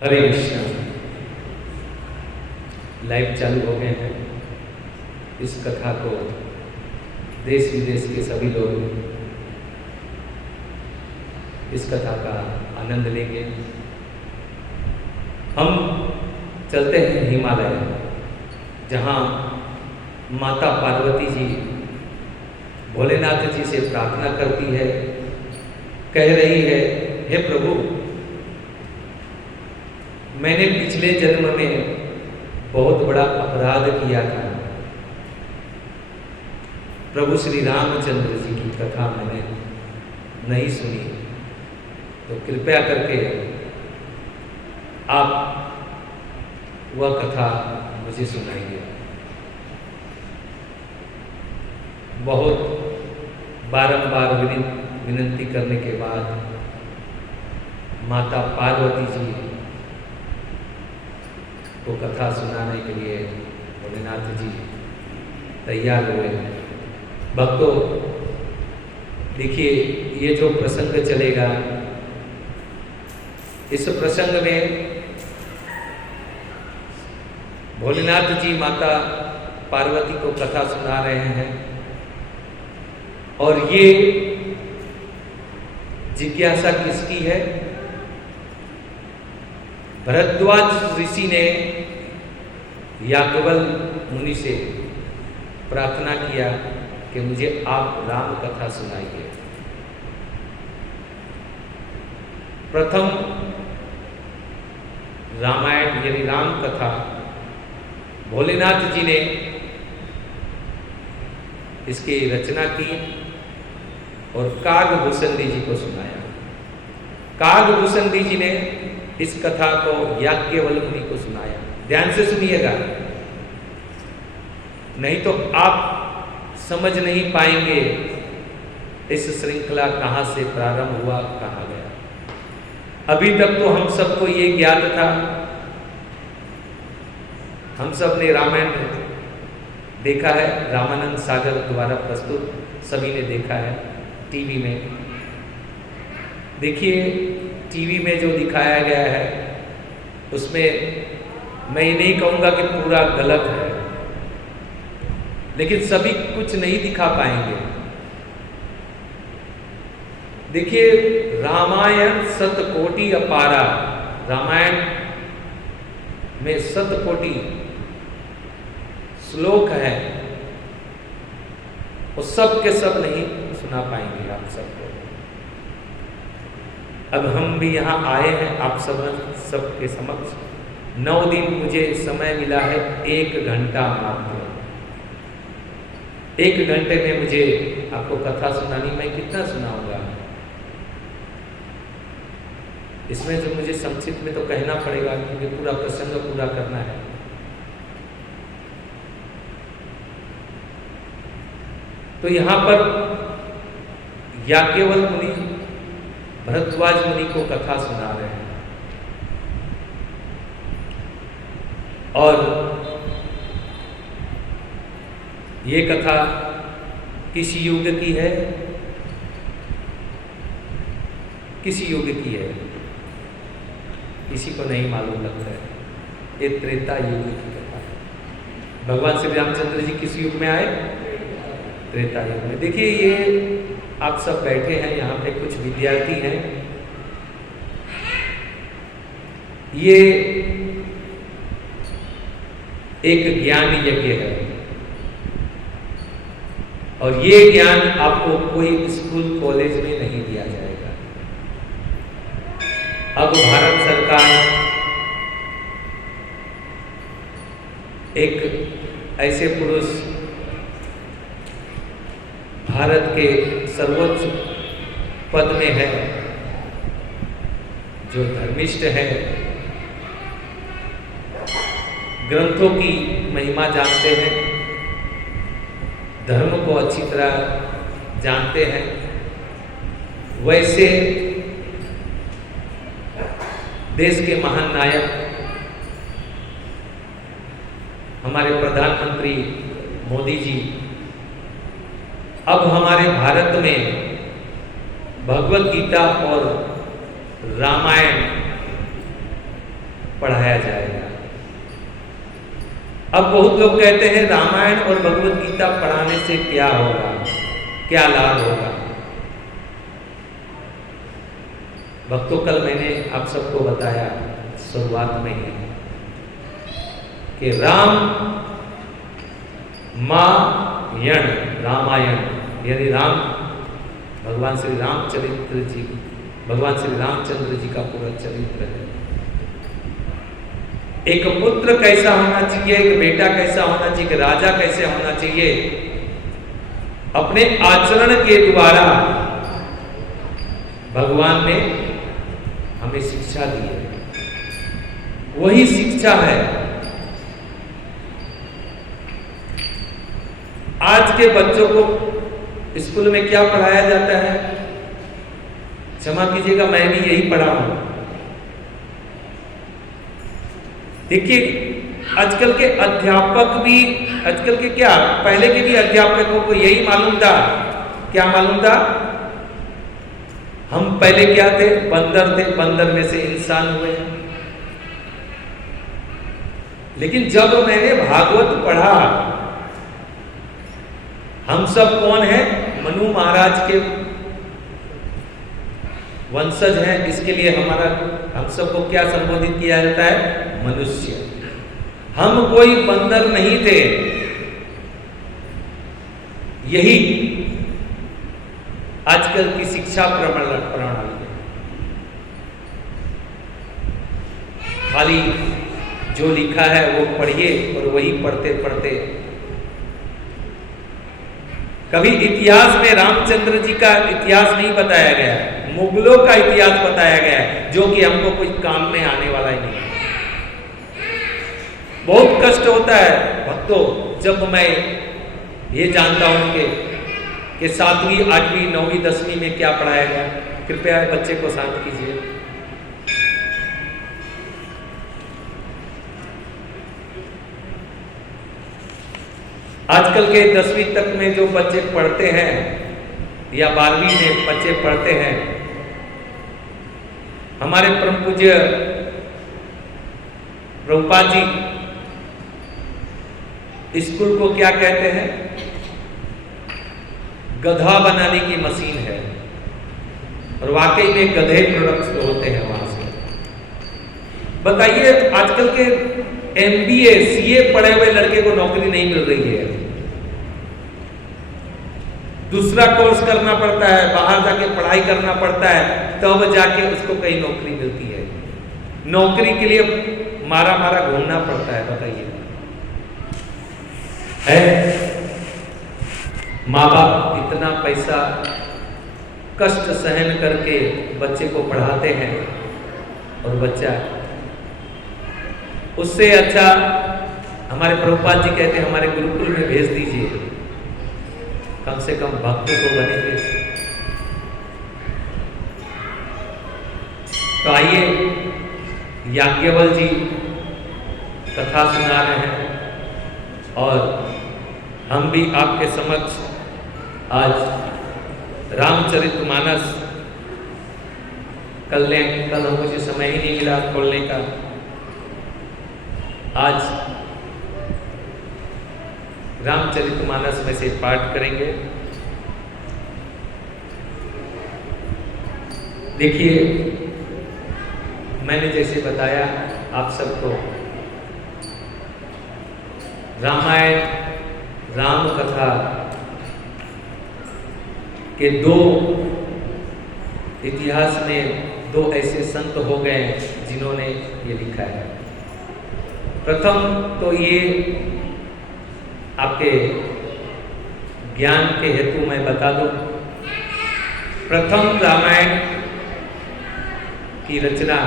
हरे Krishna. Live चालू हो गए हैं। इस कथा को देश विदेश के सभी लोग इस कथा का आनंद लेंगे। हम चलते हैं हिमालय, जहाँ माता पार्वती जी भोलेनाथ जी से प्रार्थना करती है, कह रही है, हे प्रभु, मैंने पिछले जन्म में बहुत बड़ा अपराध किया था। प्रभु श्री रामचंद्र जी की कथा मैंने नहीं सुनी, तो कृपया करके आप वह कथा मुझे सुनाइए। बहुत बारंबार विनती करने के बाद माता पार्वती जी को कथा सुनाने के लिए भोलेनाथ जी तैयार हुए। भक्तों, देखिए, ये जो प्रसंग चलेगा, इस प्रसंग में भोलेनाथ जी माता पार्वती को कथा सुना रहे हैं, और ये जिज्ञासा किसकी है? भरद्वाज ऋषि ने याज्ञवल मुनि से प्रार्थना किया कि मुझे आप राम कथा सुनाइए। प्रथम रामायण यानी राम कथा भोलेनाथ जी ने इसकी रचना की और कागभूषण जी को सुनाया। कागभूषण जी ने इस कथा को याज्ञवल मुनि को सुनाया। ध्यान से सुनिएगा, नहीं तो आप समझ नहीं पाएंगे इस श्रृंखला कहां से प्रारंभ हुआ, कहां गया। अभी तक तो हम सबको ये ज्ञात था, हम सब ने रामायण देखा है, रामानंद सागर द्वारा प्रस्तुत सभी ने देखा है टीवी में। देखिए, टीवी में जो दिखाया गया है उसमें मैं ये नहीं कहूँगा कि पूरा गलत है, लेकिन सभी कुछ नहीं दिखा पाएंगे। देखिए, रामायण शतकोटि अपारा, रामायण में शतकोटि श्लोक है, वो सब के सब नहीं सुना पाएंगे आप सबको। अब हम भी यहाँ आए हैं आप सबके समक्ष। 9 दिन मुझे समय मिला है, 1 घंटा मात्र। 1 घंटे में मुझे आपको कथा सुनानी, मैं कितना सुनाऊंगा? इसमें जो मुझे संक्षिप्त में तो कहना पड़ेगा, क्योंकि पूरा प्रसंग पूरा करना है। तो यहाँ पर याज्ञवल मुनि भरद्वाज मुनि को कथा सुना रहे हैं, और ये कथा किस युग की है? किस युग की है? किसी को नहीं मालूम लगता है। ये त्रेता युग की कथा है। भगवान श्री रामचंद्र जी किस युग में आए? त्रेता युग में। देखिए, ये आप सब बैठे हैं, यहाँ पे कुछ विद्यार्थी हैं। ये एक ज्ञान यज्ञ है, और ये ज्ञान आपको कोई स्कूल कॉलेज में नहीं दिया जाएगा। अब भारत सरकार एक ऐसे पुरुष, भारत के सर्वोच्च पद में है, जो धर्मिष्ठ है, ग्रंथों की महिमा जानते हैं, धर्म को अच्छी तरह जानते हैं, वैसे देश के महान नायक हमारे प्रधानमंत्री मोदी जी अब हमारे भारत में भगवत गीता और रामायण पढ़ाया जाएगा। अब बहुत लोग कहते हैं रामायण और भगवत गीता पढ़ाने से क्या होगा, क्या लाभ होगा। भक्तों, कल मैंने आप सबको बताया शुरुआत में ही कि रामायण यानी राम, भगवान श्री रामचरित्र जी, भगवान श्री रामचंद्र जी का पूरा चरित्र है। एक पुत्र कैसा होना चाहिए, एक बेटा कैसा होना चाहिए, एक राजा कैसे होना चाहिए, अपने आचरण के द्वारा भगवान ने हमें शिक्षा दी है। वही शिक्षा है आज के बच्चों को स्कूल में क्या पढ़ाया जाता है। क्षमा कीजिएगा, मैं भी यही पढ़ा हूं। देखिए, आजकल के अध्यापक भी, आजकल के क्या, पहले के भी अध्यापकों को यही मालूम था। क्या मालूम था? हम पहले क्या थे? बंदर थे, बंदर में से इंसान हुए। लेकिन जब मैंने भागवत पढ़ा, हम सब कौन है? मनु महाराज के वंशज हैं। इसके लिए हम सबको क्या संबोधित किया जाता है? मनुष्य। हम कोई बंदर नहीं थे। यही आजकल की शिक्षा प्रणाली है। खाली जो लिखा है वो पढ़िए और वही पढ़ते पढ़ते कभी इतिहास में रामचंद्र जी का इतिहास नहीं बताया गया, मुगलों का इतिहास बताया गया है, जो कि हमको कुछ काम में आने वाला ही नहीं है। बहुत कष्ट होता है भक्तों जब मैं ये जानता हूं कि 7वीं 8वीं 9वीं 10वीं में क्या पढ़ाया गया। कृपया बच्चे को शांत कीजिए। आजकल के 10वीं तक में जो बच्चे पढ़ते हैं या 12वीं में बच्चे पढ़ते हैं, हमारे परम पूज्य प्रभुपाद जी स्कूल को क्या कहते हैं? गधा बनाने की मशीन है। और वाकई में गधे प्रोडक्ट्स तो होते हैं वहां से। बताइए, आजकल के MBA CA पढ़े हुए लड़के को नौकरी नहीं मिल रही है। दूसरा कोर्स करना पड़ता है, बाहर जाके पढ़ाई करना पड़ता है, तब जाके उसको कहीं नौकरी मिलती है। नौकरी के लिए मारा मारा घूमना पड़ता है। बताइए, है माँ बाप इतना पैसा कष्ट सहन करके बच्चे को पढ़ाते हैं और बच्चा, उससे अच्छा हमारे प्रभुपाद जी कहते हैं हमारे गुरुकुल में भेज दीजिए, कम से कम भक्त तो बनेंगे। तो आइए, याज्ञवल जी कथा सुना रहे हैं और हम भी आपके समक्ष आज रामचरितमानस, कल मुझे समय ही नहीं मिला खोलने का, आज रामचरितमानस में से पाठ करेंगे। देखिए, मैंने जैसे बताया आप सबको, रामायण राम कथा के दो इतिहास में दो ऐसे संत हो गए जिन्होंने ये लिखा है। प्रथम तो ये आपके ज्ञान के हेतु मैं बता दूं, प्रथम रामायण की रचना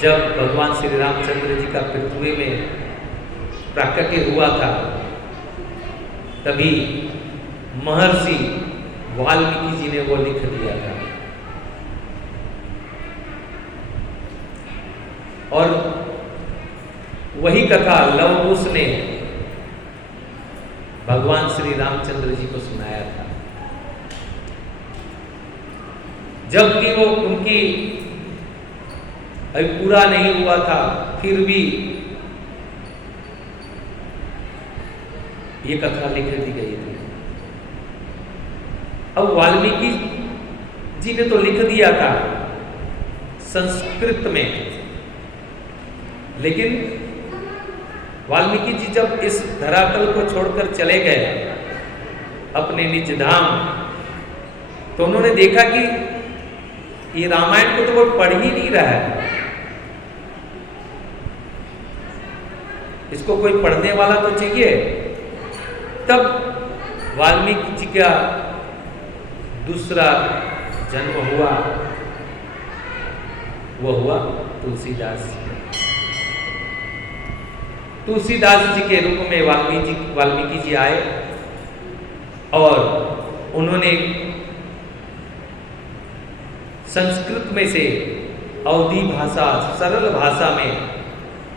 जब भगवान श्री रामचंद्र जी का पृथ्वी में प्राकट्य हुआ था, तभी महर्षि वाल्मीकि जी ने वो लिख दिया था। और वही कथा लव कुश ने भगवान श्री रामचंद्र जी को सुनाया था। जबकि वो उनकी अभी पूरा नहीं हुआ था, फिर भी ये कथा लिख दी गई थी। अब वाल्मीकि जी ने तो लिख दिया था संस्कृत में, लेकिन वाल्मीकि जी जब इस धरातल को छोड़कर चले गए अपने निज धाम, तो उन्होंने देखा कि ये रामायण को तो वो पढ़ ही नहीं रहा है, इसको कोई पढ़ने वाला तो चाहिए। तब वाल्मीकि जी का दूसरा जन्म हुआ, वो हुआ तुलसीदास जी। तुलसीदास जी के रूप में वाल्मीकि जी आए और उन्होंने संस्कृत में से अवधी भाषा, सरल भाषा में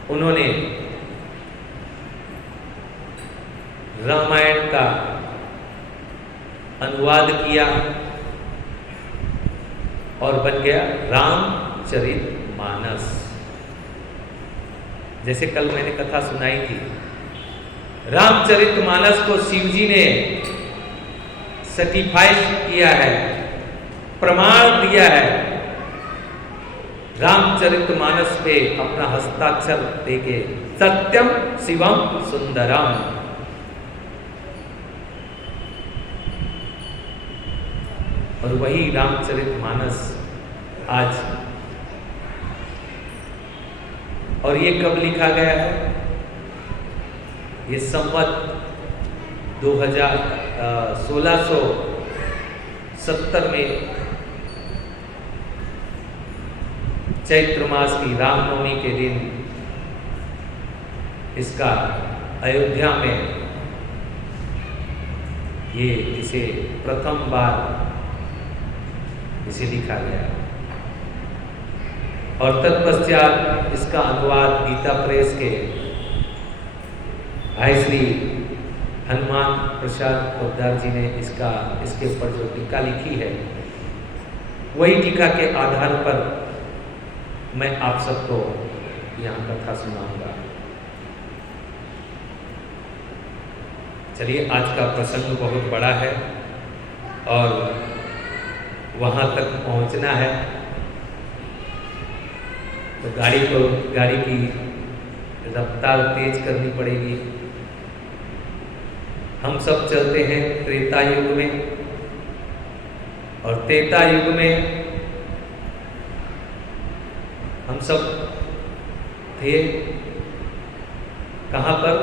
उन्होंने रामायण का अनुवाद किया और बन गया रामचरितमानस। जैसे कल मैंने कथा सुनाई थी, रामचरितमानस को शिव जी ने सर्टिफाई किया है, प्रमाण दिया है। रामचरितमानस पे अपना हस्ताक्षर देके सत्यम शिवम सुंदरम। और वही रामचरितमानस आज, और ये कब लिखा गया है? ये संवत 1670 में चैत्र मास की रामनवमी के दिन इसका अयोध्या में इसे प्रथम बार इसे लिखा गया और तत्पश्चात इसका अनुवाद गीता प्रेस के भाई श्री हनुमान प्रसाद पोद्दार जी ने इसके ऊपर जो टीका लिखी है, वही टीका के आधार पर मैं आप सबको यहाँ कथा सुनाऊंगा। चलिए, आज का प्रसंग बहुत बड़ा है और वहाँ तक पहुँचना है, तो गाड़ी की रफ्तार तेज करनी पड़ेगी। हम सब चलते हैं त्रेता युग में, और त्रेता युग में हम सब थे कहाँ पर?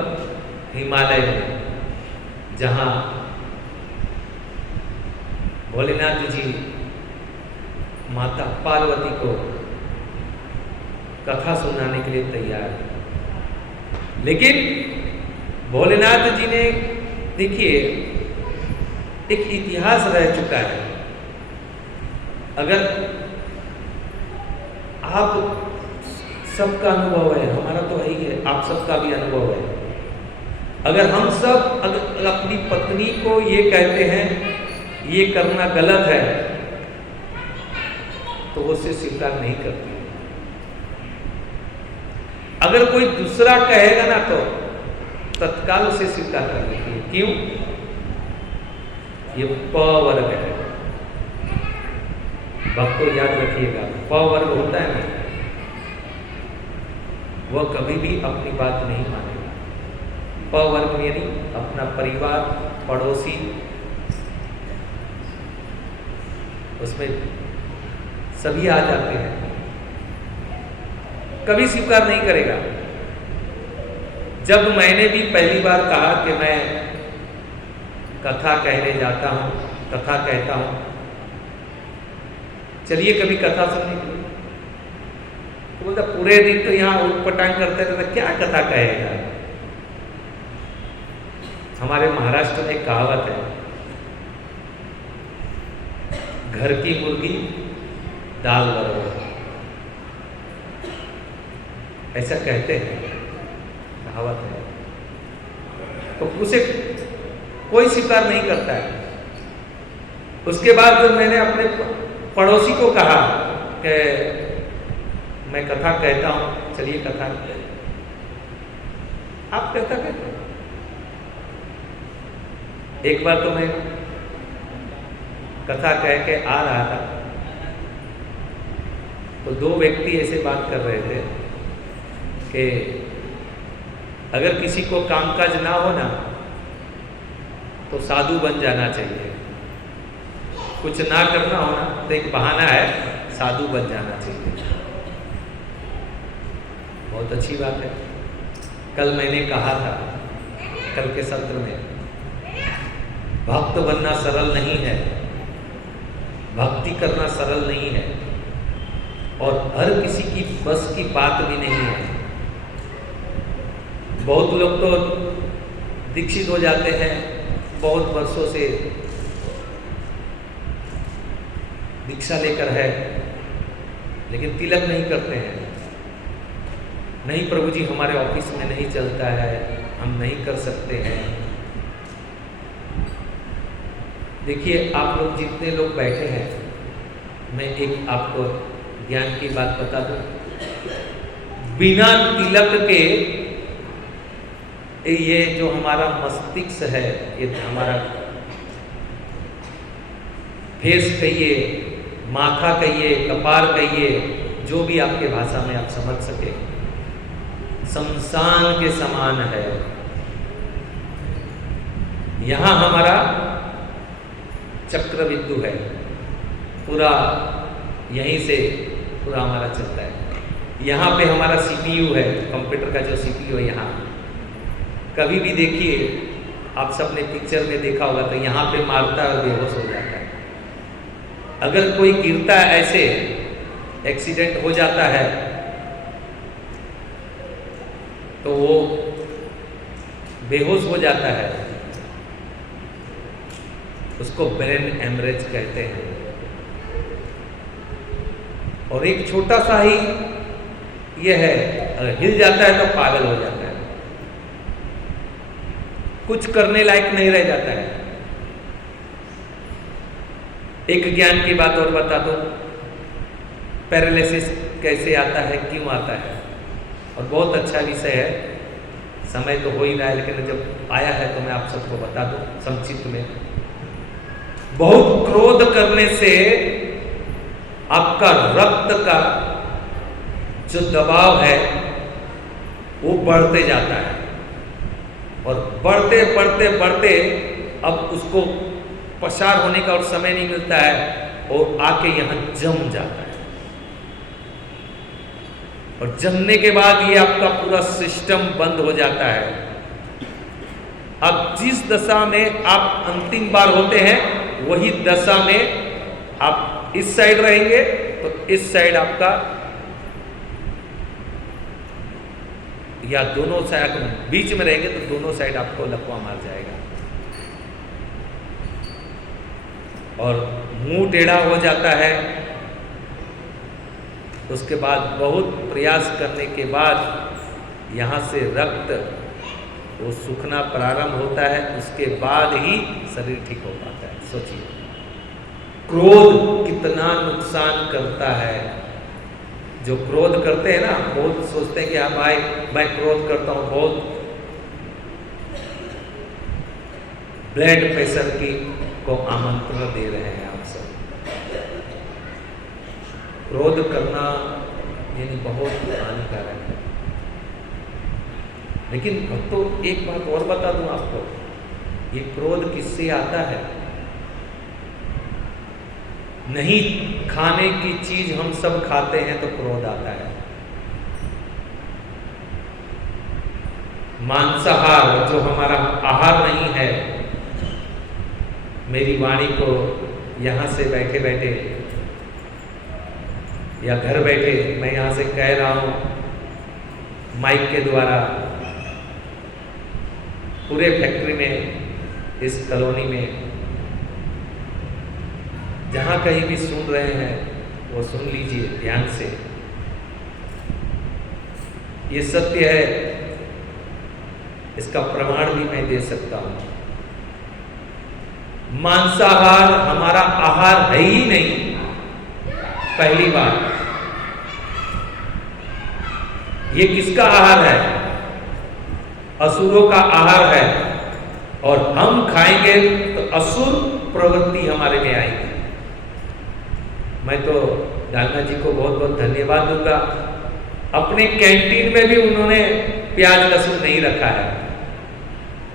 हिमालय में, जहाँ भोलेनाथ जी माता पार्वती को कथा सुनाने के लिए तैयार है। लेकिन भोलेनाथ जी ने, देखिए, एक इतिहास रह चुका है। अगर आप सबका अनुभव है, हमारा तो है ही है, आप सबका भी अनुभव है। अगर हम सब अपनी पत्नी को ये कहते हैं ये करना गलत है, तो वो उसे स्वीकार नहीं करती। अगर कोई दूसरा कहेगा ना, तो तत्काल उसे स्वीकार कर लेती है। क्यों? ये प वर्ग है। भक्तों याद रखिएगा, प वर्ग होता है ना, वह कभी भी अपनी बात नहीं मानेगा। प वर्ग यानी अपना परिवार, पड़ोसी, उसमें सभी आ जाते हैं, कभी स्वीकार नहीं करेगा। जब मैंने भी पहली बार कहा कि मैं कथा कहने जाता हूँ, कथा कहता हूँ, चलिए कभी कथा सुनने के लिए, तो बोलता पूरे दिन तो यहाँ उटपटांग करते रहते, क्या कथा कहेगा। हमारे महाराष्ट्र में एक कहावत है, घर की मुर्गी दाल बराबर, ऐसा कहते हैं, कहावत है। तो उसे कोई स्वीकार नहीं करता है। उसके बाद जब मैंने अपने पड़ोसी को कहा कि मैं कथा कहता हूँ, चलिए कथा आप कथा कहते हैं। एक बार तो मैं कथा कह के आ रहा था, तो दो व्यक्ति ऐसे बात कर रहे थे कि अगर किसी को कामकाज ना हो ना तो साधु बन जाना चाहिए, कुछ ना करना हो ना तो एक बहाना है, साधु बन जाना चाहिए। बहुत अच्छी बात है। कल मैंने कहा था, कल के सत्र में, भक्त बनना सरल नहीं है, भक्ति करना सरल नहीं है, और हर किसी की बस की बात भी नहीं है। बहुत लोग तो दीक्षित हो जाते हैं, बहुत वर्षों से दीक्षा लेकर है, लेकिन तिलक नहीं करते हैं। नहीं प्रभु जी, हमारे ऑफिस में नहीं चलता है, हम नहीं कर सकते हैं। देखिए, आप लोग जितने लोग बैठे हैं, मैं एक आपको ज्ञान की बात बता दूं। बिना तिलक के ये जो हमारा मस्तिष्क है, ये हमारा फेस कहिए, माथा कहिए, कपार कहिए, जो भी आपके भाषा में आप समझ सके, शमशान के समान है। यहां हमारा चक्र बिंदु है, पूरा यहीं से पूरा हमारा चलता है। यहाँ पे हमारा सीपीयू है, कंप्यूटर का जो सीपीयू है। यहाँ कभी भी देखिए, आप सबने पिक्चर में देखा होगा, तो यहाँ पे मारता है और बेहोश हो जाता है। अगर कोई गिरता है, ऐसे एक्सीडेंट हो जाता है, तो वो बेहोश हो जाता है, उसको ब्रेन हेमरेज कहते हैं। और एक छोटा सा ही ये है, अगर हिल जाता है तो पागल हो जाता है, कुछ करने लायक नहीं रह जाता है। एक ज्ञान की बात और बता दो, पैरालिसिस कैसे आता है, क्यों आता है, और बहुत अच्छा विषय है। समय तो हो ही रहा है, लेकिन जब आया है तो मैं आप सबको बता दूं संक्षिप्त में। बहुत क्रोध करने से आपका रक्त का जो दबाव है वो बढ़ते जाता है, और बढ़ते बढ़ते बढ़ते अब उसको पसार होने का और समय नहीं मिलता है, और आके यहाँ जम जाता है। और जमने के बाद ये आपका पूरा सिस्टम बंद हो जाता है। अब जिस दशा में आप अंतिम बार होते हैं, वही दशा में आप इस साइड रहेंगे तो इस साइड आपका, या दोनों साइड बीच में रहेंगे तो दोनों साइड आपको लकवा मार जाएगा, और मुंह टेढ़ा हो जाता है। उसके बाद बहुत प्रयास करने के बाद यहाँ से रक्त वो सूखना प्रारंभ होता है, उसके बाद ही शरीर ठीक हो पाता है। सोचिए क्रोध कितना नुकसान करता है। जो क्रोध करते हैं ना, बहुत सोचते हैं कि हाँ भाई मैं क्रोध करता हूँ, बहुत ब्लड प्रेशर की को आमंत्रण दे रहे हैं आप सब। क्रोध करना यानी बहुत हानिकारक है। लेकिन भक्तों, एक बात और बता दूं आपको, ये क्रोध किससे आता है? नहीं खाने की चीज हम सब खाते हैं तो क्रोध आता है। मांसाहार जो हमारा आहार नहीं है, मेरी वाणी को यहाँ से बैठे बैठे या घर बैठे मैं यहाँ से कह रहा हूँ माइक के द्वारा, पूरे फैक्ट्री में, इस कॉलोनी में, जहाँ कहीं भी सुन रहे हैं वो सुन लीजिए ध्यान से। ये सत्य है, इसका प्रमाण भी मैं दे सकता हूँ। मांसाहार हमारा आहार है ही नहीं, पहली बात। ये किसका आहार है? असुरों का आहार है। और हम खाएंगे तो असुर प्रवृत्ति हमारे में आएगी। मैं तो डालना जी को बहुत बहुत धन्यवाद दूंगा। अपने कैंटीन में भी उन्होंने प्याज लहसुन नहीं रखा है।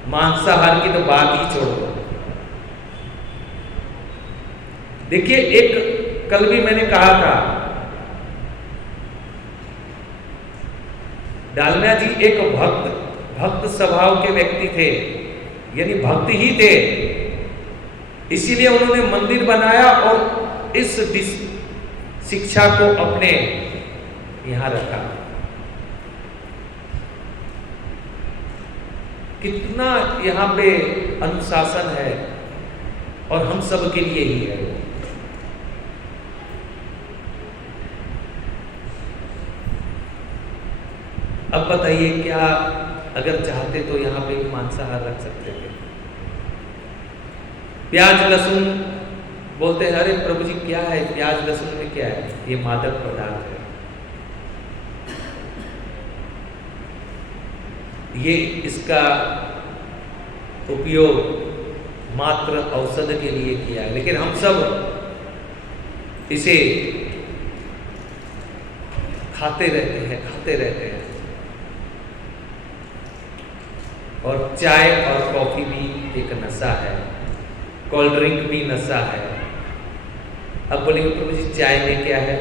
मांसाहार की तो बात ही छोड़ दो। देखिए, एक कल भी मैंने कहा था, डालना जी एक भक्त स्वभाव के व्यक्ति थे, यानी भक्त ही थे। इसीलिए उन्होंने मंदिर बनाया और इस शिक्षा को अपने यहां रखा। कितना यहां पे अनुशासन है और हम सब के लिए ही है। अब बताइए, क्या अगर चाहते तो यहां पे मांसाहार रख सकते थे? प्याज लहसुन बोलते हैं, अरे प्रभु जी क्या है प्याज लहसुन में, क्या है? ये मादक पदार्थ है। ये इसका उपयोग मात्र औषध के लिए किया है, लेकिन हम सब इसे खाते रहते हैं। और चाय और कॉफी भी एक नशा है, कोल्ड ड्रिंक भी नशा है। अब बोलेंगे प्रभु जी चाय में क्या है?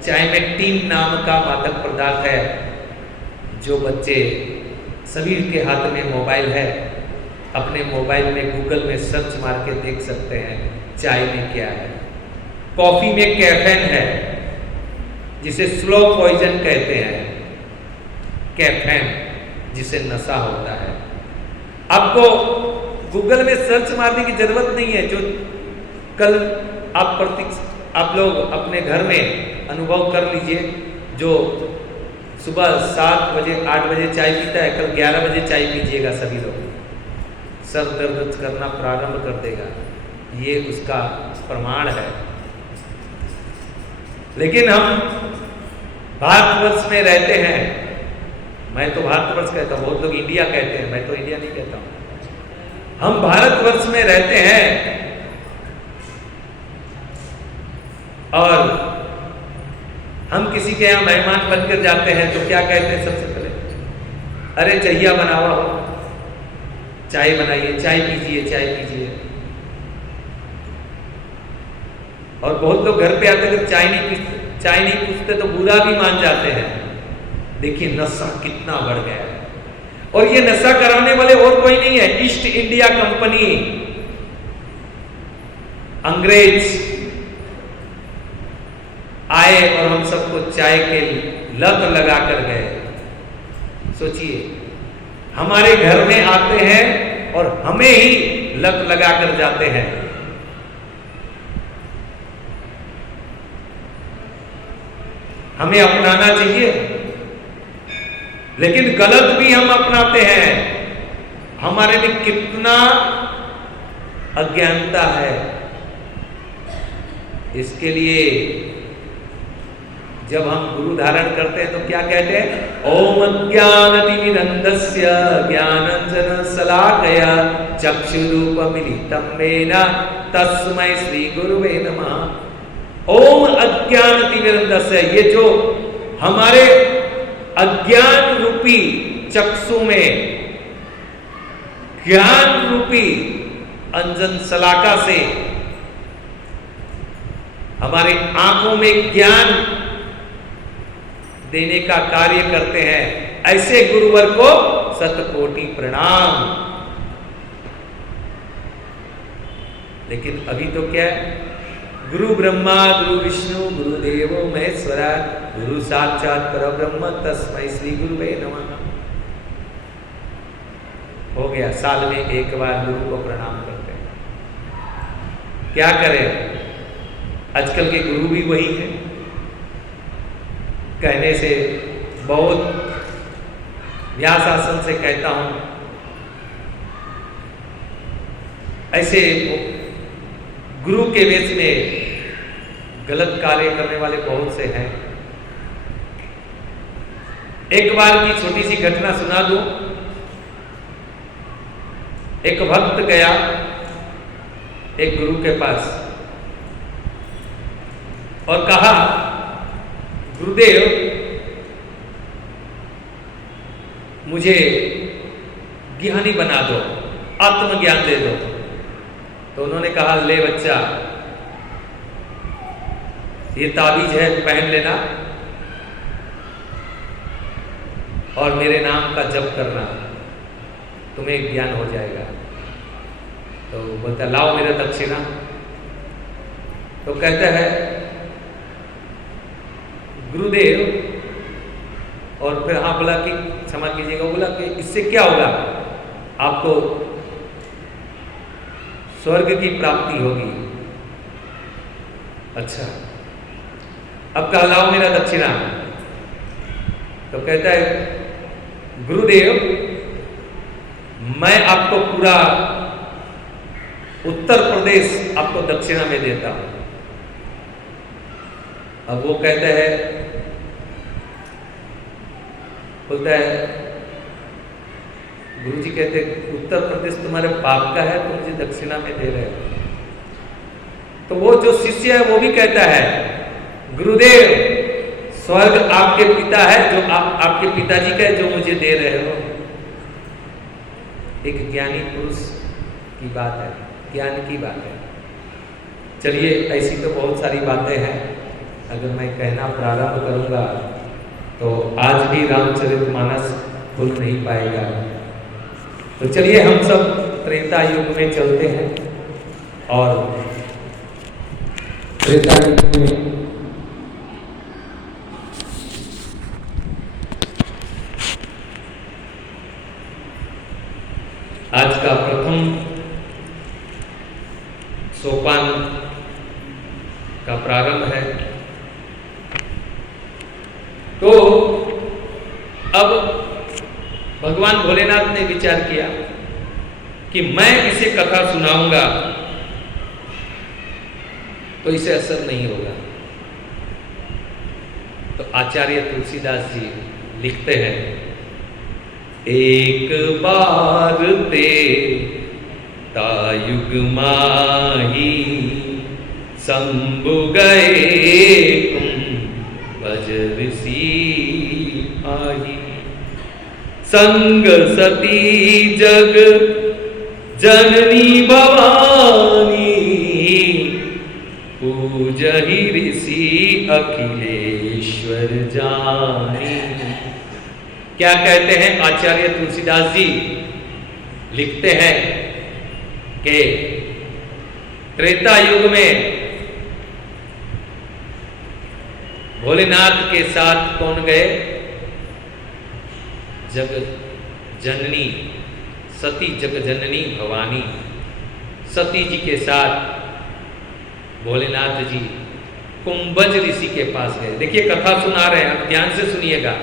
चाय में टीन नाम का मादक पदार्थ है। जो बच्चे सभी के हाथ में मोबाइल है, अपने मोबाइल में गूगल में सर्च मार के देख सकते हैं चाय में क्या है। कॉफी में कैफीन है, जिसे स्लो पॉइजन कहते हैं, कैफीन, जिसे नशा होता है। आपको गूगल में सर्च मारने की जरूरत नहीं है। जो कल आप लोग अपने घर में अनुभव कर लीजिए, जो सुबह 7 बजे 8 बजे चाय पीता है, कल 11 बजे चाय पीजिएगा सभी लोग, सर दर्द करना प्रारंभ कर देगा। ये उसका प्रमाण है। लेकिन हम भारतवर्ष में रहते हैं, मैं तो भारतवर्ष कहता हूँ, बहुत लोग इंडिया कहते हैं, मैं तो इंडिया नहीं कहता हूँ। हम भारतवर्ष में रहते हैं और हम किसी के यहाँ मेहमान बनकर जाते हैं तो क्या कहते हैं सबसे पहले? अरे चहिया बनावा हो, चाय बनाइए, चाय पीजिए। और बहुत लोग घर पे आते हैं, चाय नहीं पूछते तो बुरा भी मान जाते हैं। देखिए नशा कितना बढ़ गया है। और ये नशा कराने वाले और कोई नहीं है, ईस्ट इंडिया कंपनी, अंग्रेज आए और हम सबको चाय के लत लगा कर गए। सोचिए, हमारे घर में आते हैं और हमें ही लत लगा कर जाते हैं। हमें अपनाना चाहिए, लेकिन गलत भी हम अपनाते हैं। हमारे में कितना अज्ञानता है। इसके लिए जब हम गुरु धारण करते हैं तो क्या कहते हैं? ओम अज्ञानतिमिरन्धस्य ज्ञानांजन शलाकया चक्षुरुपमिलितं येन तस्मै श्री गुरुवे नमः। ओम अज्ञानतिमिरन्धस्य, ये जो हमारे अज्ञान रूपी चक्षु में ज्ञान रूपी अंजन शलाका से हमारे आंखों में ज्ञान देने का कार्य करते हैं, ऐसे गुरुवर को शतकोटि प्रणाम। लेकिन अभी तो क्या है? गुरु ब्रह्मा गुरु विष्णु गुरु देवो महेश्वरा गुरु साक्षात परब्रह्म तस्मै श्री गुरुवे नमः। हो गया, साल में एक बार गुरु को प्रणाम करते हैं। क्या करें, आजकल के गुरु भी वही है। कहने से बहुत व्यासासन से कहता हूं, ऐसे गुरु के वेश में गलत कार्य करने वाले बहुत से हैं। एक बार की छोटी सी घटना सुना दूं। एक भक्त गया एक गुरु के पास और कहा, गुरुदेव मुझे ज्ञानी बना दो, आत्मज्ञान दे दो। तो उन्होंने कहा, ले बच्चा, ये ताबीज है, पहन लेना और मेरे नाम का जप करना, तुम्हें ज्ञान हो जाएगा। तो बोलता, लाओ मेरा दक्षिणा। तो कहता है, गुरुदेव, और फिर हाँ बोला कि क्षमा कीजिएगा, बोला कि इससे क्या होगा, आपको स्वर्ग की प्राप्ति होगी। अच्छा, अब कहा, लाओ मेरा दक्षिणा। तो कहता है, गुरुदेव मैं आपको पूरा उत्तर प्रदेश आपको दक्षिणा में देता हूं। अब वो कहता है, बोलता है, गुरुजी कहते, उत्तर प्रदेश तुम्हारे बाप का है, तुम मुझे दक्षिणा में दे रहे हो। तो वो जो शिष्य है वो भी कहता है, गुरुदेव स्वर्ग आपके पिता है, जो आपके पिताजी का है, जो मुझे दे रहे हो। एक ज्ञानी पुरुष की बात है, ज्ञान की बात है। चलिए, ऐसी तो बहुत सारी बातें हैं, अगर मैं कहना प्रारंभ करूंगा तो आज भी रामचरितमानस भूल नहीं पाएगा। तो चलिए हम सब त्रेता युग में चलते हैं और त्रेता युग में आज का प्रथम सोपान का प्रारंभ है। तो अब भगवान भोलेनाथ ने विचार किया कि मैं इसे कथा सुनाऊंगा तो इसे असर नहीं होगा। तो आचार्य तुलसीदास जी लिखते हैं, एक बार ते तायुग माही शंभु गए कुंभज ऋषि आही। संग सती जग जननी भवानी पूजहि ऋषि अखिलेश्वर जानी। क्या कहते हैं आचार्य तुलसीदास जी? लिखते हैं कि त्रेता युग में भोलेनाथ के साथ कौन गए? जग जननी सती, जग जननी भवानी सती जी के साथ भोलेनाथ जी कुंभज ऋषि के पास गए। देखिए कथा सुना रहे हैं, आप ध्यान से सुनिएगा।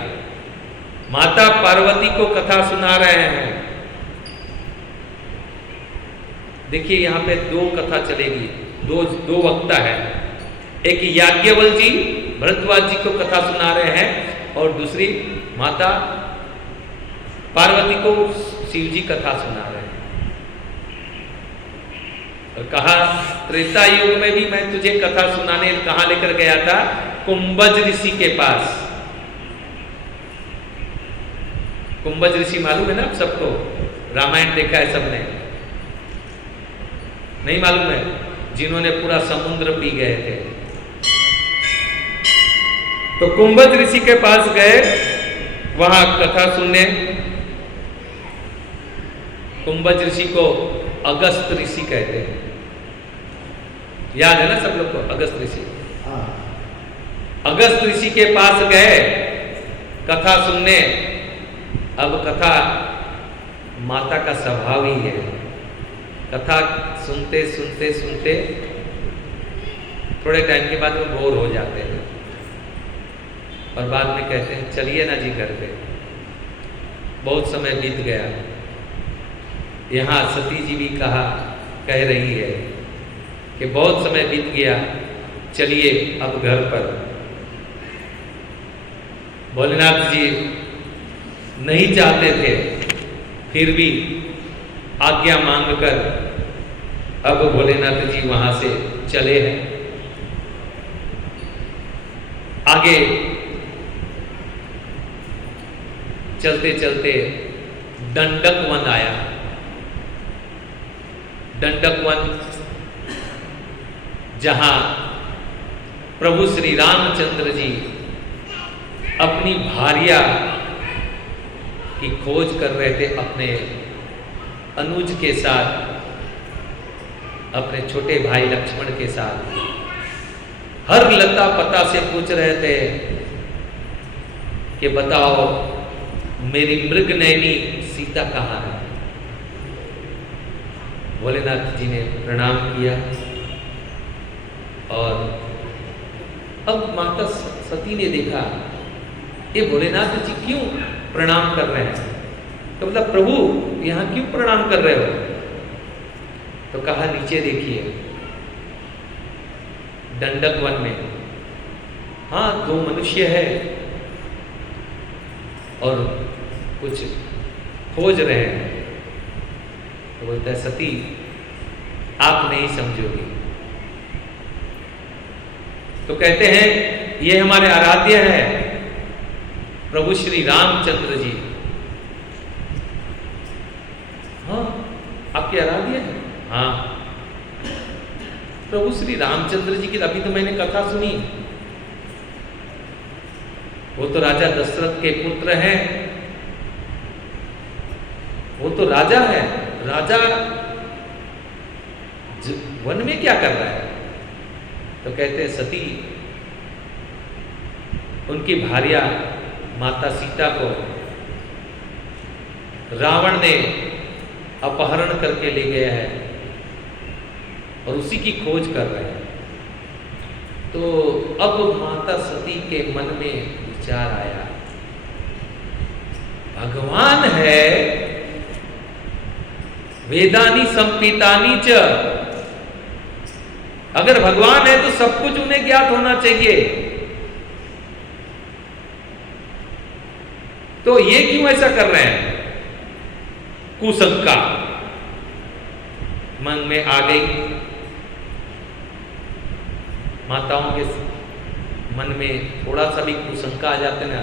माता पार्वती को कथा सुना रहे हैं। देखिए यहां पे दो कथा चलेगी, दो वक्ता है। एक याज्ञवल्क्य जी भरद्वाज जी को कथा सुना रहे हैं और दूसरी माता पार्वती को शिव जी कथा सुना रहे हैं। और कहा त्रेता युग में भी मैं तुझे कथा सुनाने कहां लेकर गया था? कुंभज ऋषि के पास। कुंभज ऋषि मालूम है ना आप सबको? रामायण देखा है सबने? नहीं मालूम है? जिन्होंने पूरा समुद्र पी गए थे। तो कुंभज ऋषि के पास गए वहां कथा सुनने। कुंभज ऋषि को अगस्त ऋषि कहते हैं, याद है ना सब लोग को? अगस्त ऋषि। अगस्त ऋषि के पास गए कथा सुनने। अब कथा माता का स्वभाव ही है, कथा सुनते सुनते सुनते थोड़े टाइम के बाद वो बोर हो जाते हैं और बाद में कहते हैं चलिए ना जी घर पे। बहुत समय बीत गया। यहाँ सती जी भी कह रही है कि बहुत समय बीत गया, चलिए अब घर पर। भोलेनाथ जी नहीं चाहते थे, फिर भी आज्ञा मांगकर अब भोलेनाथ जी वहां से चले हैं। आगे चलते चलते दंडक वन आया। दंडक वन जहां प्रभु श्री रामचंद्र जी अपनी भार्या की खोज कर रहे थे, अपने अनुज के साथ, अपने छोटे भाई लक्ष्मण के साथ। हर लता पता से पूछ रहे थे कि बताओ मेरी मृग नैनी सीता कहाँ है। भोलेनाथ जी ने प्रणाम किया और अब माता सती ने देखा ये भोलेनाथ जी क्यों प्रणाम कर रहे हैं, तो मतलब प्रभु यहां क्यों प्रणाम कर रहे हो। तो कहा नीचे देखिए दंडक वन में, हाँ 2 मनुष्य है और कुछ खोज रहे हैं। तो बोलता है सती आप नहीं समझोगी। तो कहते हैं ये हमारे आराध्य है प्रभु श्री रामचंद्र जी। हाँ आपके आराध्य है, हाँ प्रभु श्री रामचंद्र जी की अभी तो मैंने कथा सुनी, वो तो राजा दशरथ के पुत्र हैं, वो तो राजा है, राजा वन में क्या कर रहा है। तो कहते हैं सती उनकी भार्या माता सीता को रावण ने अपहरण करके ले गया है और उसी की खोज कर रहे हैं। तो अब माता सती के मन में विचार आया, भगवान है, वेदानी संपितानी च, अगर भगवान है तो सब कुछ उन्हें ज्ञात होना चाहिए, तो ये क्यों ऐसा कर रहे हैं। कुशंका मन में आ गई, माताओं के मन में थोड़ा सा भी कुशंका आ जाते ना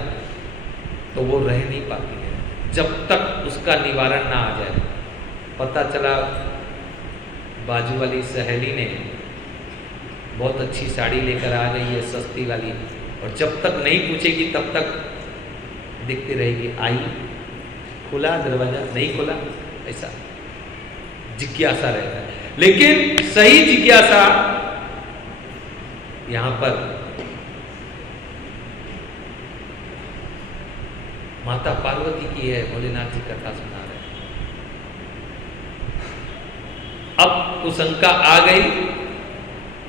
तो वो रह नहीं पाती है जब तक उसका निवारण ना आ जाए। पता चला बाजू वाली सहेली ने बहुत अच्छी साड़ी लेकर आ गई है सस्ती वाली, और जब तक नहीं पूछेगी तब तक दिखती रहेगी, आई खुला दरवाजा नहीं खुला, ऐसा जिज्ञासा रहता है। लेकिन सही जिज्ञासा यहां पर माता पार्वती की है। भोलेनाथ जी कथा सुना रहे। अब कुशंका आ गई,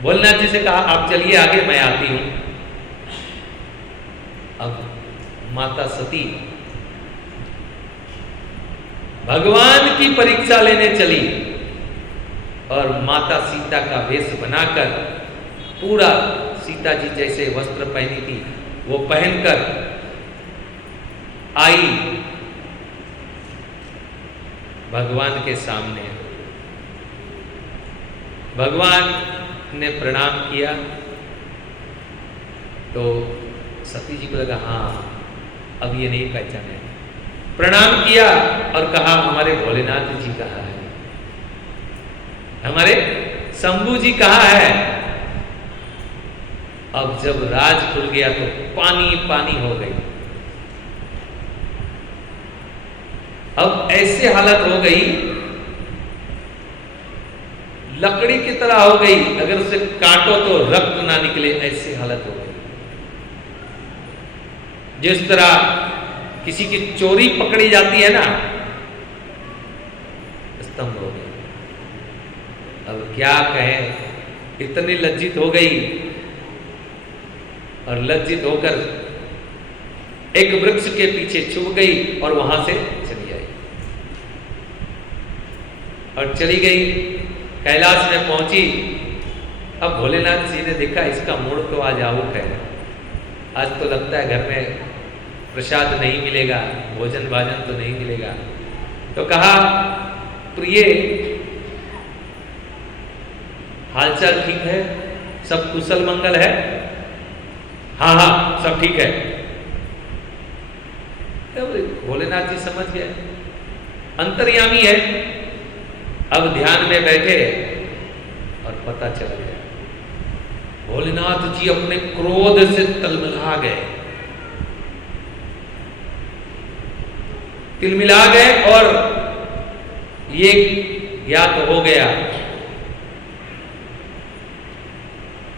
भोलेनाथ जी से कहा आप चलिए आगे मैं आती हूं। अब माता सती भगवान की परीक्षा लेने चली और माता सीता का वेश बनाकर, पूरा सीता जी जैसे वस्त्र पहनी थी वो पहनकर आई भगवान के सामने। भगवान ने प्रणाम किया तो सती जी को लगा हाँ अब ये नहीं पहचाने। प्रणाम किया और कहा हमारे भोलेनाथ जी कहाँ है, हमारे शंभू जी कहाँ है। अब जब राज खुल गया तो पानी पानी हो गई। अब ऐसे हालत हो गई, लकड़ी की तरह हो गई, अगर उसे काटो तो रक्त ना निकले, ऐसी हालत हो गई। जिस तरह किसी की चोरी पकड़ी जाती है ना, स्तंभ हो गई। अब क्या कहें, इतनी लज्जित हो गई और लज्जित होकर एक वृक्ष के पीछे छुप गई और वहां से चली आई और चली गई, कैलाश में पहुंची। अब भोलेनाथ जी ने देखा इसका मूड तो आज आउट है, आज तो लगता है घर में प्रसाद नहीं मिलेगा, भोजन भाजन तो नहीं मिलेगा। तो कहा प्रिय, हालचाल ठीक है, सब कुशल मंगल है? हाँ हाँ सब ठीक है। तो भोलेनाथ जी समझ गए, अंतर्यामी है। अब ध्यान में बैठे और पता चल गया, भोलेनाथ जी अपने क्रोध से तिलमिला गए, तिलमिला गए और ये ज्ञात हो गया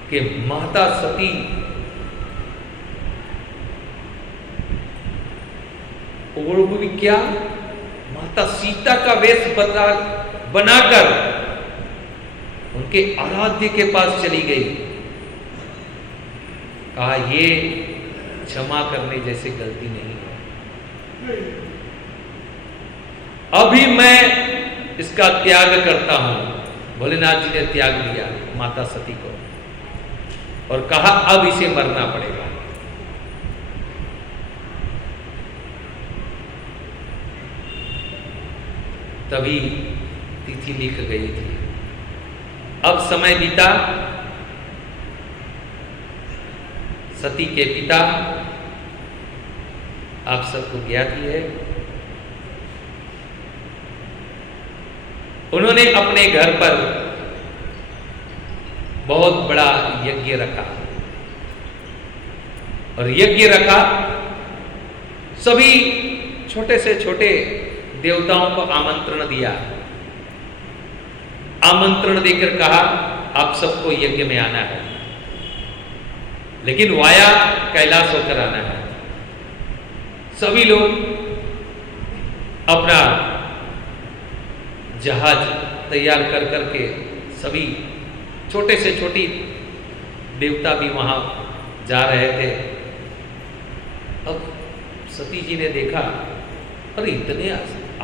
कि माता सती और वो भी क्या, माता सीता का वेश बनाकर उनके आराध्य के पास चली गई। कहा ये क्षमा करने जैसी गलती नहीं है, अभी मैं इसका त्याग करता हूं। भोलेनाथ जी ने त्याग दिया माता सती को और कहा अब इसे मरना पड़ेगा। तभी तिथि लिख गई थी। अब समय बीता, सती के पिता आप सबको ज्ञात ही है, उन्होंने अपने घर पर बहुत बड़ा यज्ञ रखा और यज्ञ रखा, सभी छोटे से छोटे देवताओं को आमंत्रण दिया। आमंत्रण देकर कहा आप सबको यज्ञ में आना है, लेकिन वाया कैलाश होकर आना है। सभी लोग अपना जहाज तैयार कर करके, सभी छोटे से छोटी देवता भी वहां जा रहे थे। अब सती जी ने देखा, अरे इतने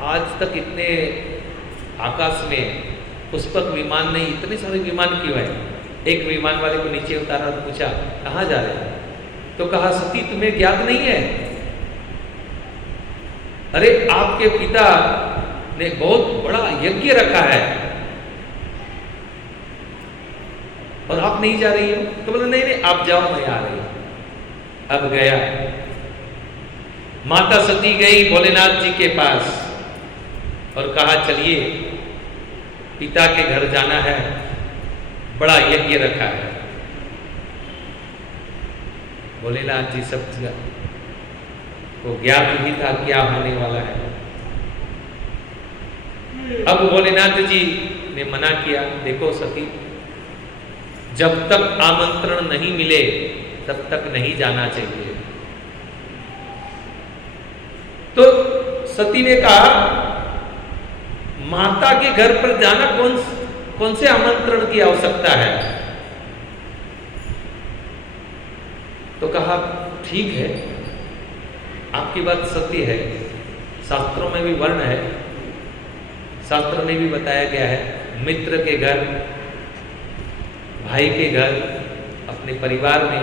आज तक इतने आकाश में पुष्पक विमान नहीं, इतने सारे विमान क्यों है? एक विमान वाले को नीचे उतारा और पूछा कहाँ जा रहे हैं? तो कहा सती तुम्हें ज्ञात नहीं है, अरे आपके पिता ने बहुत बड़ा यज्ञ रखा है और आप नहीं जा रही हो? तो बोला नहीं नहीं आप जाओ, मैं आ रही हूं। अब गया, माता सती गई भोलेनाथ जी के पास और कहा चलिए पिता के घर जाना है, बड़ा यज्ञ रखा है। भोलेनाथ जी सब को ज्ञात भी था क्या होने वाला है। अब भोलेनाथ जी ने मना किया, देखो सती, जब तक आमंत्रण नहीं मिले तब तक नहीं जाना चाहिए। तो सती ने कहा माता के घर पर जाना कौन से आमंत्रण की आवश्यकता है? तो कहा ठीक है, आपकी बात सत्य है, शास्त्रों में भी वर्ण है, शास्त्र में भी बताया गया है, मित्र के घर, भाई के घर, अपने परिवार में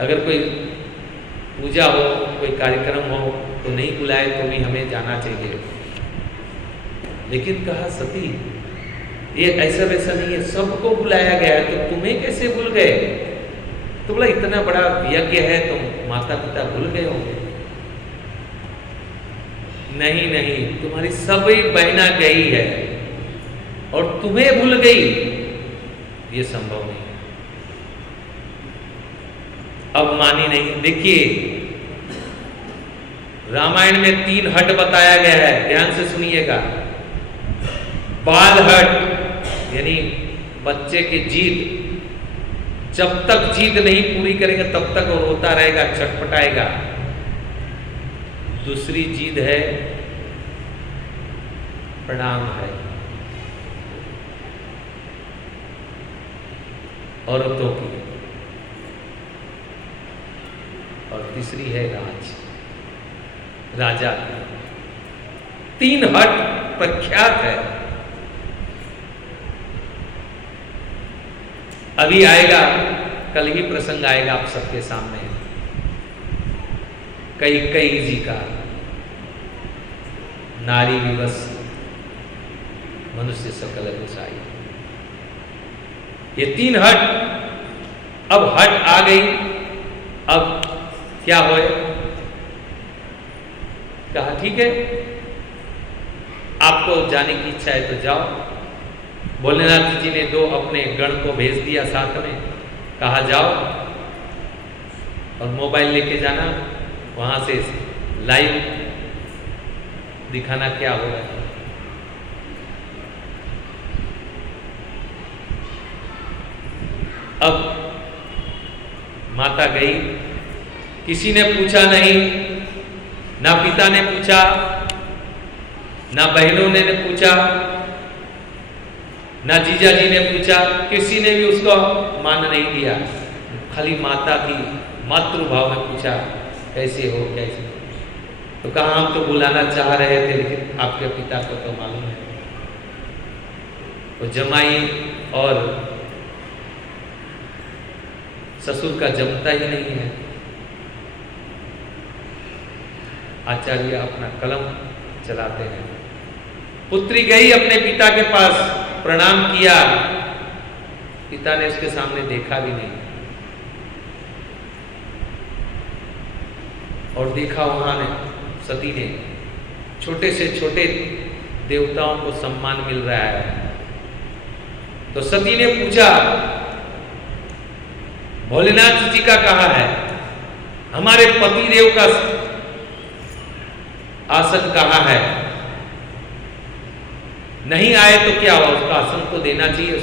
अगर कोई पूजा हो, कोई कार्यक्रम हो तो नहीं बुलाए तो भी हमें जाना चाहिए। लेकिन कहा सती ये ऐसा वैसा नहीं है, सबको बुलाया गया है, तो तुम्हें कैसे भूल गए? तो बोला इतना बड़ा यज्ञ है तो माता पिता भूल गए होंगे। नहीं नहीं, तुम्हारी सभी बहना गई है और तुम्हें भूल गई, ये संभव नहीं। अब मानी नहीं। देखिए रामायण में 3 हट बताया गया है, ध्यान से सुनिएगा। बाल हट यानी बच्चे की जीद, जब तक जीद नहीं पूरी करेगा तब तक वो रोता रहेगा, छटपटाएगा। दूसरी जीद है प्रणाम है, औरतों की, और तीसरी है राजा की। 3 हट प्रख्यात है। अभी आएगा, कल ही प्रसंग आएगा आप सबके सामने। कैकेयी जी का नारी विवश मनुष्य सकल गुसाई। ये 3 हट, अब हट आ गई, अब क्या होए? कहा ठीक है, आपको जाने की इच्छा है तो जाओ। भोलेनाथ जी ने 2 अपने गण को भेज दिया साथ में, कहा जाओ और मोबाइल लेके जाना, वहां से लाइव दिखाना क्या हो रहा है। अब माता गई, किसी ने पूछा नहीं, ना पिता ने पूछा, ना बहनों ने पूछा, ना जीजा जी ने पूछा, किसी ने भी उसको मान नहीं दिया। खाली माता की मातृभाव में पूछा कैसे हो, कैसे हो? तो कहा हम तो बुलाना चाह रहे थे, लेकिन आपके पिता को तो मालूम है, वो जमाई और ससुर का जमता ही नहीं है। आचार्य अपना कलम चलाते हैं। पुत्री गई अपने पिता के पास, प्रणाम किया, पिता ने उसके सामने देखा भी नहीं, और देखा वहां ने सती ने छोटे से छोटे देवताओं को सम्मान मिल रहा है। तो सती ने पूछा भोलेनाथ जी का कहाँ है, हमारे पति देव का आसन कहाँ है? नहीं आए तो क्या हुआ, उसका आसन तो देना चाहिए,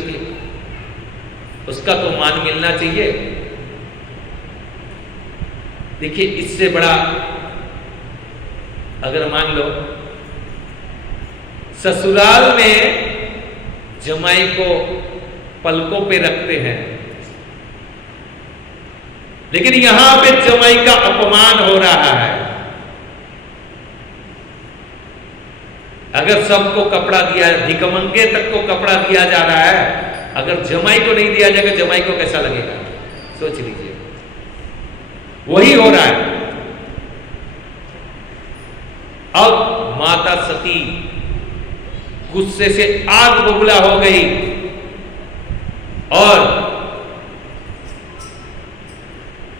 उसका तो मान मिलना चाहिए। देखिए, इससे बड़ा अगर मान लो ससुराल में जमाई को पलकों पे रखते हैं, लेकिन यहां पे जमाई का अपमान हो रहा है। अगर सबको कपड़ा दिया, भिकमंगे तक को कपड़ा दिया जा रहा है, अगर जमाई को नहीं दिया जाएगा, जमाई को कैसा लगेगा? सोच लीजिए, वही हो रहा है। अब माता सती गुस्से से आग बबूला हो गई और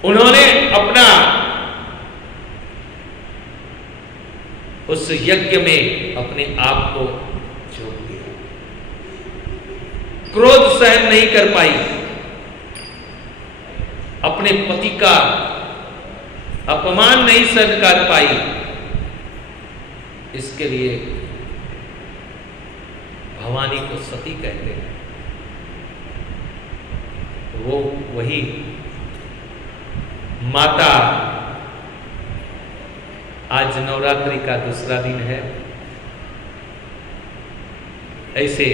उन्होंने अपना उस यज्ञ में अपने आप को झोंक दिया। क्रोध सहन नहीं कर पाई, अपने पति का अपमान नहीं सहन कर पाई, इसके लिए भवानी को सती कहते हैं। वो वही माता, आज नवरात्रि का दूसरा दिन है, ऐसे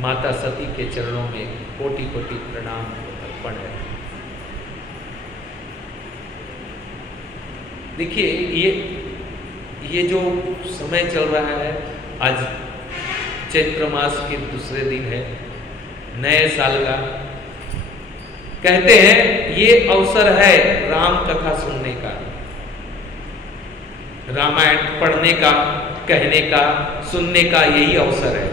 माता सती के चरणों में कोटि कोटि प्रणाम अर्पण है। देखिए, ये जो समय चल रहा है, आज चैत्र मास के दूसरे दिन है, नए साल का, कहते हैं ये अवसर है राम कथा सुनने का, रामायण पढ़ने का, कहने का, सुनने का, यही अवसर है।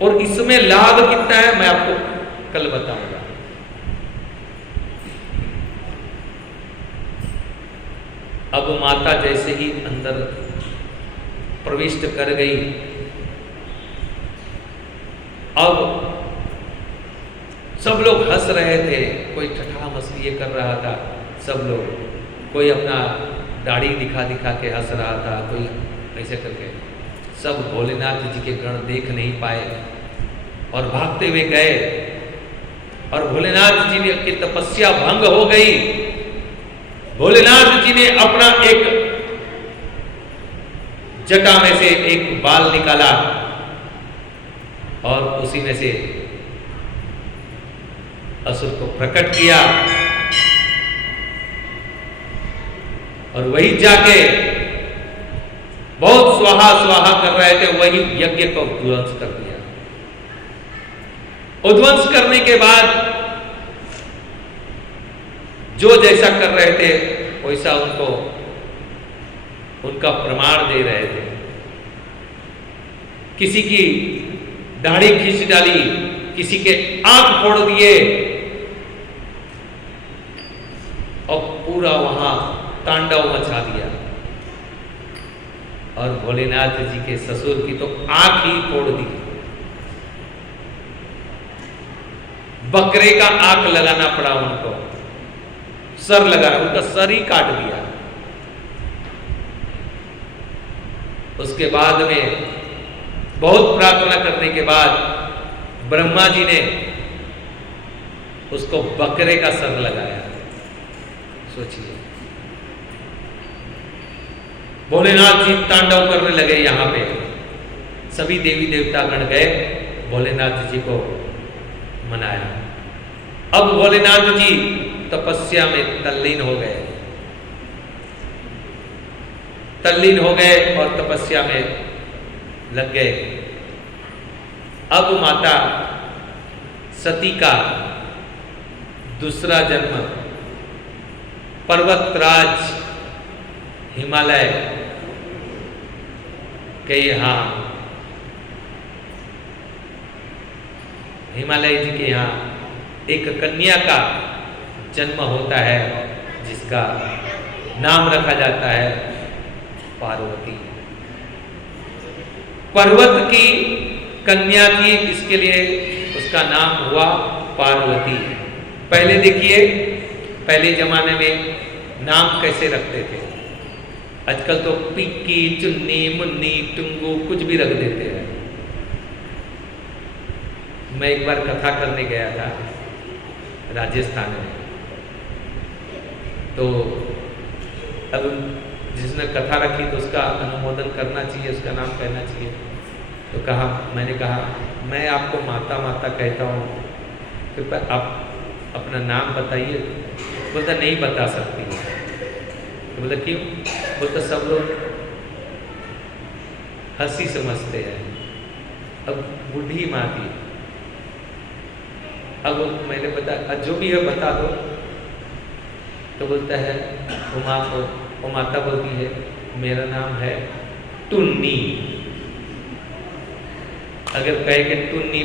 और इसमें लाभ कितना है मैं आपको कल बताऊंगा। अब माता जैसे ही अंदर प्रविष्ट कर गई, अब सब लोग हंस रहे थे, कोई ठट्ठा मस्ती कर रहा था, सब लोग, कोई अपना दाढ़ी दिखा दिखा के हंस रहा था, कोई ऐसे करके। सब भोलेनाथ जी के गण देख नहीं पाए और भागते हुए गए, और भोलेनाथ जी की तपस्या भंग हो गई। भोलेनाथ जी ने अपना एक जटा में से एक बाल निकाला और उसी में से असुर को प्रकट किया, और वही जाके बहुत स्वाहा स्वाहा कर रहे थे, वही यज्ञ को उद्ध्वंस कर दिया। उद्ध्वंस करने के बाद जो जैसा कर रहे थे वैसा उनको उनका प्रमाण दे रहे थे। किसी की दाढ़ी खींच डाली, किसी के आंख फोड़ दिए और पूरा वहां तांडव मचा दिया। और भोलेनाथ जी के ससुर की तो आंख ही फोड़ दी। बकरे का आंख लगाना पड़ा उनको, सर लगाना, उनका सर ही काट दिया। उसके बाद में बहुत प्रार्थना करने के बाद ब्रह्मा जी ने उसको बकरे का सर लगाया। सोचिए, भोलेनाथ जी तांडव करने लगे। यहां पे सभी देवी देवता गण गए, भोलेनाथ जी को मनाया। अब भोलेनाथ जी तपस्या में तल्लीन हो गए, तल्लीन हो गए और तपस्या में लग गए। अब माता सती का दूसरा जन्म पर्वतराज हिमालय के यहाँ, हिमालय जी के यहाँ एक कन्या का जन्म होता है जिसका नाम रखा जाता है पार्वती। पर्वत की कन्या थी, इसके लिए उसका नाम हुआ पार्वती। पहले देखिए, पहले जमाने में नाम कैसे रखते थे। आजकल तो पिक्की, चुन्नी, मुन्नी, टुंगू कुछ भी रख देते हैं। मैं एक बार कथा करने गया था राजस्थान में, तो अब जिसने कथा रखी तो उसका अनुमोदन करना चाहिए, उसका नाम कहना चाहिए। तो कहा, मैंने कहा मैं आपको माता माता कहता हूँ, फिर आप अपना नाम बताइए। बोलता नहीं बता सकती। तो बोला क्यों? बोलता सब लोग हंसी समझते हैं। अब बूढ़ी माँ थी, अब मैंने बता जो भी है बता दो। तो बोलता है वो माता बोलती है मेरा नाम है टुन्नी। अगर कहे कि टुन्नी